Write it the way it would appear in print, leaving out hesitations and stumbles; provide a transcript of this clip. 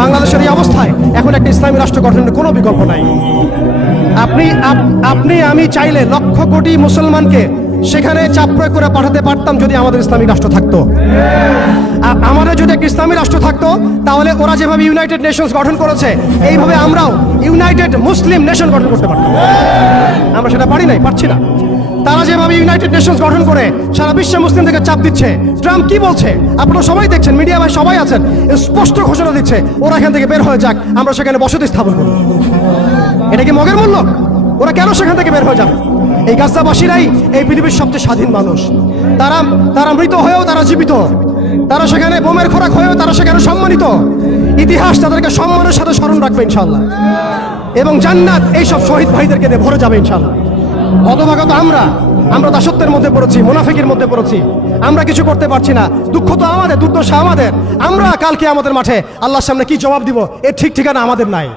বাংলাদেশের এই অবস্থায় এখন একটা ইসলামী রাষ্ট্র গঠনের কোনো বিকল্প নাই। আপনি আমি চাইলে লক্ষ কোটি মুসলমানকে সেখানে চাপ প্রয়োগ করে পাঠাতে পারতাম যদি আমাদের ইসলামিক রাষ্ট্র থাকতো। আমাদের যদি একটা ইসলামী রাষ্ট্র থাকতো তাহলে ওরা যেভাবে ইউনাইটেড নেশনস গঠন করেছে এইভাবে আমরাও ইউনাইটেড মুসলিম নেশন গঠন করতে পারতাম। আমরা সেটা পারছি না। তারা যেভাবে ইউনাইটেড নেশনস গঠন করে সারা বিশ্বে মুসলিমদেরকে চাপ দিচ্ছে, ট্রাম্প কি বলছে আপনারা সবাই দেখছেন, মিডিয়া ভাই সবাই আছেন, স্পষ্ট ঘোষণা দিচ্ছে ওরা এখান থেকে বের হয়ে যাক, আমরা সেখানে বসতি স্থাপন করব। এটা কি মগের মূল্য? ওরা কেন সেখান থেকে বের হয়ে যাবে? এই গাজাবাসীরাই এই পৃথিবীর সবচেয়ে স্বাধীন মানুষ। তারা মৃত হয়েও তারা জীবিত, তারা সেখানে বোমের খোরাক হয়েও তারা সেখানে সম্মানিত। ইতিহাস তাদেরকে সম্মানের সাথে স্মরণ রাখবে ইনশাআল্লাহ, এবং জান্নাত এইসব শহীদ ভাইদেরকে দিয়ে ভরে যাবে ইনশাআল্লাহ। অতভাগত আমরা দাসত্বের মধ্যে পড়েছি, মুনাফিকের মধ্যে পড়েছি, আমরা কিছু করতে পারছি না। দুঃখ তো আমাদের, দুর্দশা আমাদের। আমরা কালকে আমাদের মাঠে আল্লাহর সামনে কি জবাব দিব এর ঠিক ঠিকানা আমাদের নাই।